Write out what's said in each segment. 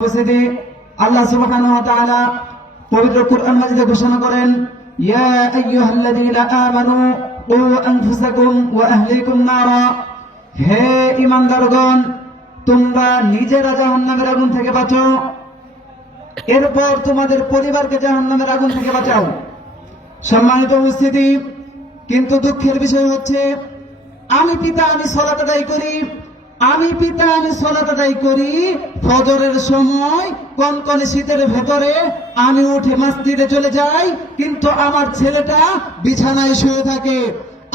উপস্থিতি। আল্লাহ সুবহানাহু ওয়া তাআলা পবিত্র কুরআন মাজিদে ঘোষণা করেন, ইয়া আইয়ুহাল্লাযীনা আমানু কু আনফুসাকুম ওয়া আহলিকুম নারা। হে ঈমানদারগণ, তোমরা নিজেরা জাহান্নামের আগুন থেকে বাঁচো এরপর তোমাদের পরিবারকে জাহান্নামের আগুন থেকে বাঁচাও। সম্মানিত উপস্থিতি, কিন্তু দুঃখের বিষয় হচ্ছে, আমি পিতা, আমি সলাত আদায় করি আমি পিতা আমি সলাত আদায় করি, ফজরের সময় কনকনে শীতের ভেতরে আমি উঠে মসজিদে চলে যাই, কিন্তু আমার ছেলেটা বিছানায় শুয়ে থাকে।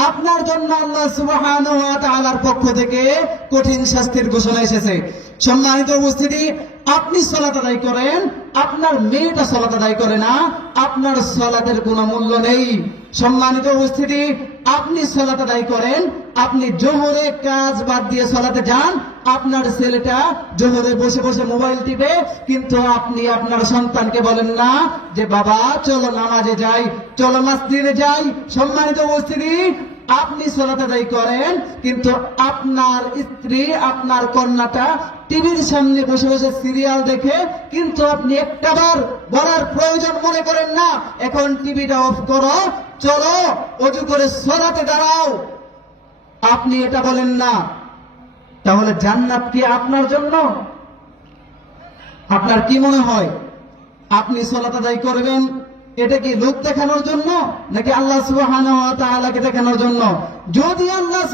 আপনার জন্য আল্লাহ সুবহানাহু ওয়া তাআলার পক্ষ থেকে কঠিন শাস্তির ঘোষণা এসেছে। সম্মানিত উপস্থিতি, আপনি সলাত আদায় করেন, আপনার মেয়েটা সলাত আদায় করে না, আপনার সলাতের কোনো মূল্য নেই। সম্মানিত উপস্থিতি, আপনি সলাত আদায় করেন আপনি জোহরে কাজ বাদ দিয়ে সলাতে যান, আপনার ছেলেটা জোহরে বসে বসে মোবাইল টিপে, কিন্তু আপনি আপনার সন্তানকে বলেন না যে, বাবা, চলো নামাজে যাই, চলো মসজিদে যাই। সম্মানিত উপস্থিতি, আপনি সলাত আদায় করেন, কিন্তু আপনার স্ত্রী, আপনার কন্যাটা টিভির সামনে বসে বসে সিরিয়াল দেখে, কিন্তু আপনি একটাবার বলার প্রয়োজন মনে করেন না, এখন টিভিটা অফ করো, চলো, অজু করে সলাতে দাঁড়াও। আপনি এটা বলেন না। তাহলে জান্নাত কি আপনার জন্য? আপনার কি মনে হয়? আপনি সলাত আদায় করবেন, এটা কি লোক দেখানোর জন্য? নাকি আল্লাহ তাআলাকে দেখানোর জন্য? যদি আল্লাহ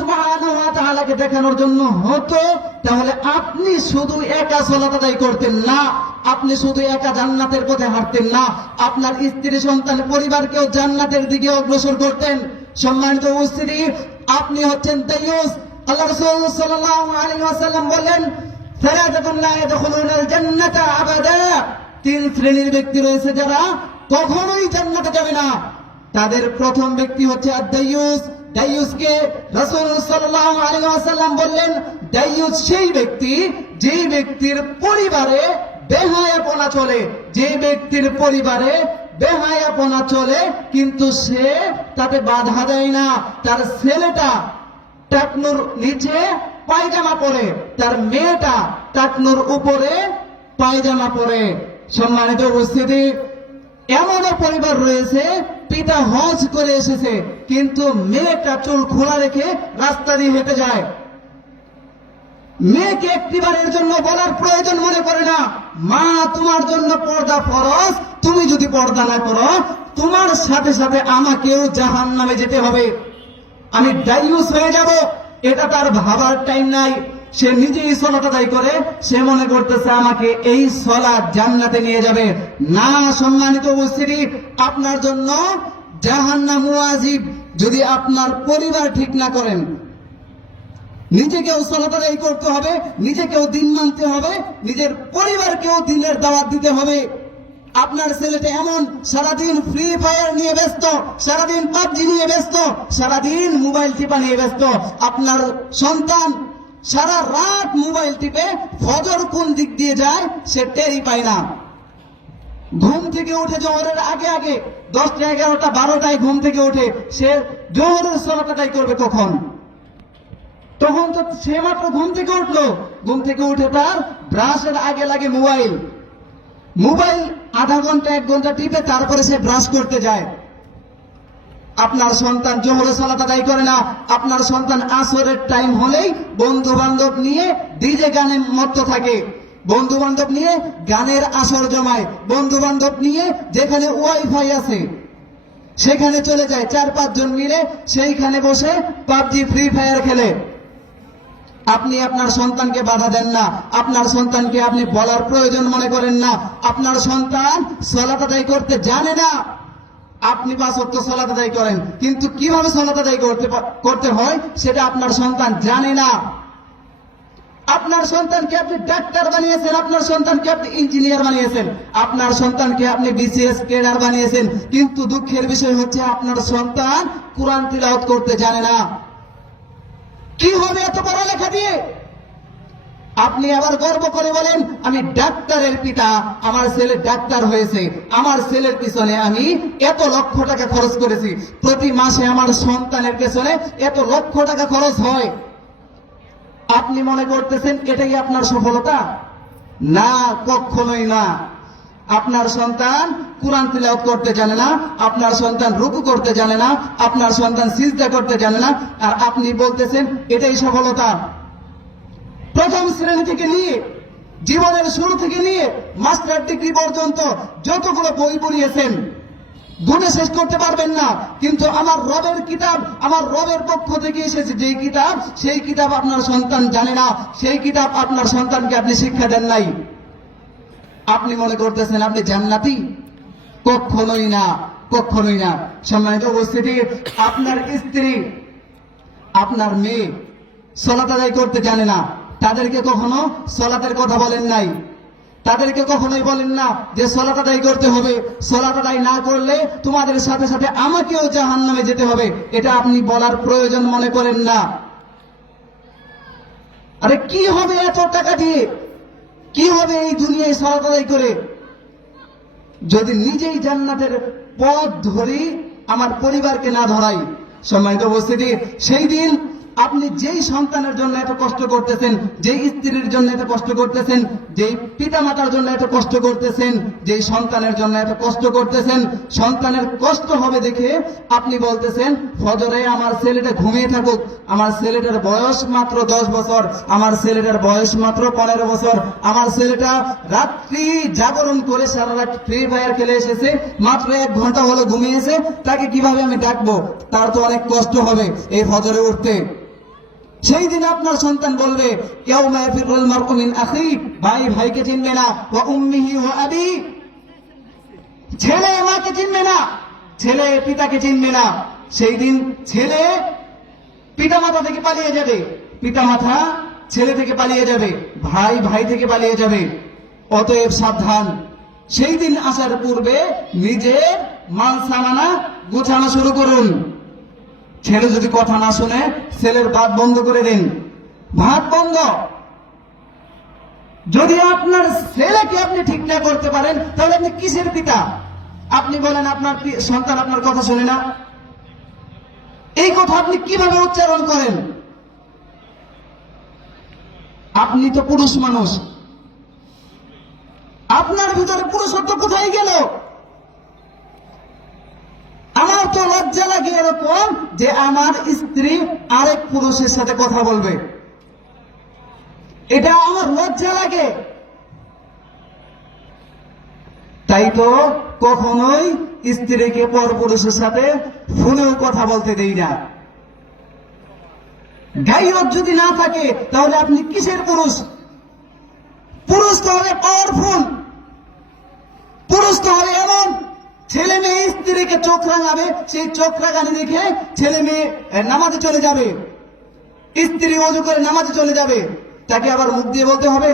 তাআলাকে দেখানোর জন্য হতো, তাহলে আপনি শুধু একা সলাত আদায় করতেন না। আপনি শুধু একা জান্নাতের পথে হাঁটতেন না। আপনার স্ত্রী, সন্তান, পরিবারকেও জান্নাতের দিকে অগ্রসর করতেন। সম্মানিত উপস্থিতি আপনি হচ্ছেন তাইয়ুস আল্লাহ রাসূল সাল্লাল্লাহু আলাইহি ওয়াসাল্লাম বলেন সালাতাতুন লা ইয়াদখুলুনাল জান্নাতা আবাদা। তিন শ্রেণির ব্যক্তি রয়েছে যারা কখনোই জান্নাতে যাবে না। তাদের প্রথম ব্যক্তি হচ্ছে আদাইয়ুস দাইয়ুসকে রাসূল সাল্লাল্লাহু আলাইহি ওয়াসাল্লাম বললেন দাইয়ুস সেই ব্যক্তি যে ব্যক্তির পরিবারে বেহায়াপনা চলে। যে ব্যক্তির পরিবারে বেহায়াপনা চলে, কিন্তু সে তাতে বাধা দেয় না। তার ছেলেটা টাকনুর নিচে পায়জামা পরে, তার মেয়েটা টাকনুর উপরে পায়জামা পরে। সম্মানিত উপস্থিতি, এমনও পরিবার রয়েছে, পিতা হজ করে এসেছে, কিন্তু মেয়েটা চুল খোলা রেখে রাস্তা দিয়ে হেঁটে যায়। মেয়েকে একটিবারের জন্য বলার প্রয়োজন মনে করে না। মা, তোমার জন্য পর্দা ফরজ। তুমি যদি পর্দা না করো, তোমার সাথে সাথে আমাকেও জাহান নামে যেতে হবে। আমি ডাইউস হয়ে যাব। এটা তার ভাবার টাইম নাই। সে নিজেই সলাত আদায় করে। সে মনে করতেছে আমাকে এই সলা জান্নাতে নিয়ে যাবে। না, সম্মানিত উপস্থিতি, আপনার জন্য ওয়াজিব। যদি আপনার পরিবার ঠিক না করেন নিজেকেও সলাত করতে হবে, নিজেকেও দিন মানতে হবে, নিজের পরিবারকেও দিনের দাওয়াত দিতে হবে। আপনার ছেলেটা এমন সারাদিন ফ্রি ফায়ার নিয়ে ব্যস্ত, সারাদিন পাবজি নিয়ে ব্যস্ত, সারাদিন মোবাইল টিপা নিয়ে ব্যস্ত। আপনার সন্তান সারা রাত মোবাইল টিপে, ফজর কোন দিক দিয়ে যায় সে টেরই পায় না। ঘুম থেকে উঠে জোহরের আগে আগে, দশটা এগারোটা বারোটায় ঘুম থেকে উঠে, সে জোহরের সলাটাই করবে কখন? তখন তো সে মাত্র ঘুম থেকে উঠল। ঘুম থেকে উঠে তার ব্রাশের আগে লাগে মোবাইল। মোবাইল আধা ঘণ্টা, এক ঘণ্টা টিপে তারপরে সে ব্রাশ করতে যায়। আপনার সন্তান জোহরে সালাত আদায় করে না। আপনার সন্তান আসরের টাইম হলেই বন্ধু বান্ধব নিয়ে ডিজে গানে মত্ত থাকে। বন্ধু বান্ধব নিয়ে গানের আসর জমায়। বন্ধু বান্ধব নিয়ে যেখানে ওয়াইফাই আছে, সেখানে চলে যায়। চার পাঁচজন মিলে সেইখানে বসে পাবজি, ফ্রি ফায়ার খেলে। আপনি আপনার সন্তানকে বাধা দেন না। আপনার সন্তানকে আপনি বলার প্রয়োজন মনে করেন না। আপনার সন্তান সলাত আদায় করতে জানে না। আপনি পাঁচ অক্ট সলাত আদায় করেন। কিন্তু কীভাবে সলাত আদায় করতে করতে হয়, সেটা আপনার সন্তান জানে না। আপনার সন্তানকে আপনি ডাক্তার বানিয়েছেন। আপনার সন্তানকে আপনি ইঞ্জিনিয়ার বানিয়েছেন। আপনার সন্তানকে আপনি বিসিএস ক্যাডার বানিয়েছেন। কিন্তু দুঃখের বিষয় হচ্ছে, আপনার সন্তান কোরআন তিলাওয়াত করতে জানে না। কি হবে এত পড়ালেখা দিয়ে? আপনি আবার গর্ব করে বলেন, আমি ডাক্তারের পিতা, আমার ছেলে ডাক্তার হয়েছে, আমার ছেলের পিছনে আমি এত লক্ষ টাকা খরচ করেছি। প্রতি মাসে আমার সন্তানের পেছনে এত লক্ষ টাকা খরচ হয়। আপনি মনে করতেছেন এটাই আপনার সফলতা? না, কখনোই না। আপনার সন্তান কোরআন তিলাওয়াত করতে জানে না, আপনার সন্তান রুকু করতে জানে না, আপনার সন্তান সিজদা করতে জানে না, আর আপনি বলতেছেন এটাই সফলতা। প্রথম শ্রেণি থেকে নিয়ে, জীবনের শুরু থেকে নিয়ে, মাস্টার ডিগ্রি পর্যন্ত যতগুলো বই পড়িয়েছেন গুণে শেষ করতে পারবেন না, কিন্তু আমার রবের কিতাব, আমার রবের পক্ষ থেকে এসেছে, যেই কিতাব, সেই কিতাব আপনার সন্তান জানে না, সেই কিতাব আপনার সন্তানকে আপনি শিক্ষা দেন নাই। আপনি মনে করতেছেন আপনি জান্নাতি? কখনোই না কখনোই না। সম্মানিত উপস্থিতি, আপনার স্ত্রী, আপনার মেয়ে সলাত আদায় করতে জানে না। তাদেরকে কখনো সলাতের কথা বলেন নাই। তাদেরকে কখনোই বলেন না যে সলাত আদায় করতে হবে। সলাত আদায় না করলে তোমাদের সাথে সাথে আমাকেও জাহান নামে যেতে হবে। এটা আপনি বলার প্রয়োজন মনে করেন না। আরে কি হবে এত টাকা দিয়ে? কি হবে এই দুনিয়ায় সলাত করে? যদি নিজেই জান্নাতের পথ ধরি, আমার পরিবারকে না ধরাই, সম্মানিত উপস্থিতি, সেই দিন আপনি যেই সন্তানের জন্য এত কষ্ট করতেছেন, যেই স্ত্রীর জন্য এত কষ্ট করতেছেন, যেই পিতা মাতার জন্য এত কষ্ট করতেছেন, যেই সন্তানের জন্য এত কষ্ট করতেছেন, সন্তানের কষ্ট হবে দেখে আপনি বলতেছেন, ফজরে আমার ছেলেটা ঘুমিয়ে থাকুক, আমার ছেলেটার বয়স মাত্র দশ বছর, আমার ছেলেটার বয়স মাত্র পনেরো বছর, আমার ছেলেটা রাত্রি জাগরণ করে সারা রাত ফ্রি ফায়ার খেলে এসেছে, মাত্র এক ঘণ্টা হলো ঘুমিয়েছে, তাকে কীভাবে আমি ডাকবো? তার তো অনেক কষ্ট হবে এই ফজরে উঠতে। সেই দিন আপনার সন্তান বলবে কেউ মাহফিরুল মারকুমিন ভাই ভাইকে চিনবে না। ও উম্মিহি ছেলে মাকে চিনবে না। ছেলে পিতাকে চিনবে না। সেই দিন ছেলে পিতা মাতা থেকে পালিয়ে যাবে। পিতা মাথা ছেলে থেকে পালিয়ে যাবে। ভাই ভাই থেকে পালিয়ে যাবে। অতএব সাবধান। সেই দিন আসার পূর্বে নিজে মাল সামানা গোছানো শুরু করুন। ছেলে যদি কথা না শুনে, ছেলের ভাত বন্ধ করে দিন। ভাত বন্ধ। যদি আপনার ছেলেকে আপনি ঠিক না করতে পারেন, তাহলে আপনি কিসের পিতা? আপনি বলেন, আপনার সন্তান আপনার কথা শুনে না। এই কথা আপনি কীভাবে উচ্চারণ করেন? আপনি তো পুরুষ মানুষ। আপনার ভিতরে পুরুষত্ব কোথায় গেল? আমার তো লজ্জা লাগে এরকম যে আমার স্ত্রী আরেক পুরুষের সাথে কথা বলবে। এটা আমার লজ্জা লাগে। তাই তো কখনোই স্ত্রীকে পর পুরুষের সাথে ফোনেও কথা বলতে দেই না। গাইরত যদি না থাকে, তাহলে আপনি কিসের পুরুষ? পুরুষ তো হবে পাওয়ারফুল পুরুষ তো হবে এমন ছেলে মেয়ে চোখ রাঙাবে, সেই চোখ রাঙানি দেখে ছেলে মেয়ে নামাজে চলে যাবে। স্ত্রী অজু করে নামাজে চলে যাবে। তাকে আবার মুখ দিয়ে বলতে হবে,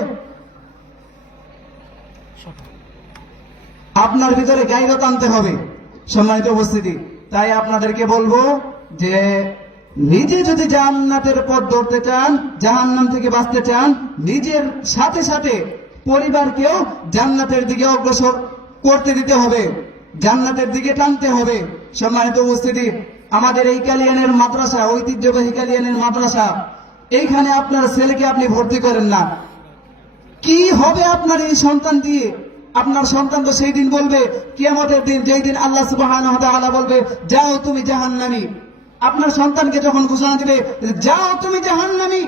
আপনার ভিতরে গাইরত আনতে হবে সম্মানিত উপস্থিতি। তাই আপনাদেরকে বলব যে, নিজে যদি জান্নাতের পথ ধরতে চান, জাহান্নাম থেকে বাঁচতে চান, নিজের সাথে সাথে পরিবারকেও জান্নাতের দিকে অগ্রসর করতে দিতে হবে। জান্নাতের দিকে টানতে হবে। সম্মানিত উপস্থিতি, আমাদের এই কালিয়ানের মাদ্রাসা, ঐতিহ্যবাহী কালিয়ানের মাদ্রাসা, এইখানে আপনার ছেলেকে আপনি ভর্তি করেন না। কি হবে আপনার এই সন্তান দিয়ে? আপনার সন্তান তো সেই দিন বলবে, কিয়ামতের দিন যেই দিন আল্লাহ তাআলা বলবে, যাও তুমি জাহান্নামী। আপনার সন্তানকে যখন ঘোষণা দিবে, যাও তুমি জাহান্নামী,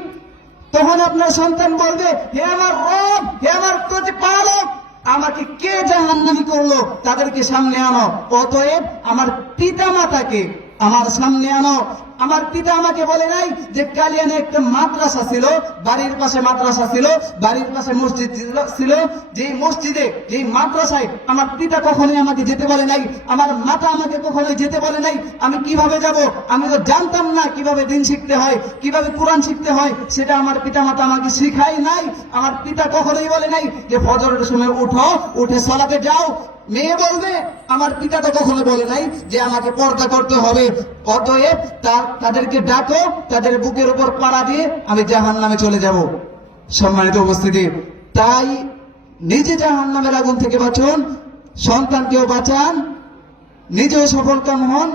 তখন আপনার সন্তান বলবে, হে আমার রব, হে আমার প্রতিপালক আমাকে কে জাহান্নামি করল তাদেরকে সামনে আনো? অতএব আমার পিতা মাতাকে আমার সামনে আনো। আমার পিতা আমাকে বলে নাই যে কালিয়ানে একটা মাদ্রাসা ছিল, বাড়ির পাশে মাদ্রাসা ছিল, বাড়ির পাশে মসজিদ ছিল- যে মসজিদে যে মাদ্রাসায় আমার পিতা কখনোই আমাকে যেতে বলে নাই, আমার মাতা আমাকে কখনোই যেতে বলে নাই, আমি কীভাবে যাব? আমি তো জানতাম না কীভাবে দিন শিখতে হয়, কীভাবে কোরআন শিখতে হয়, সেটা আমার পিতা মাতা আমাকে শিখাই নাই। আমার পিতা কখনোই বলে নাই যে, ফজরের সময় উঠো, উঠে সলাতে যাও। মেয়ে বলবে, আমার পিতা তো কখনো বলে নাই যে, আমাকে পর্দা করতে হবে। অতএব তাদেরকে ডাকো, তাদের বুকের উপর পাড়া দিয়ে আমি জাহান নামে চলে যাব। সম্মানিত উপস্থিতি, তাই নিজে জাহান নামের আগুন থেকে বাঁচুন, সন্তানকেও বাঁচান, নিজেও সফলকাম হন।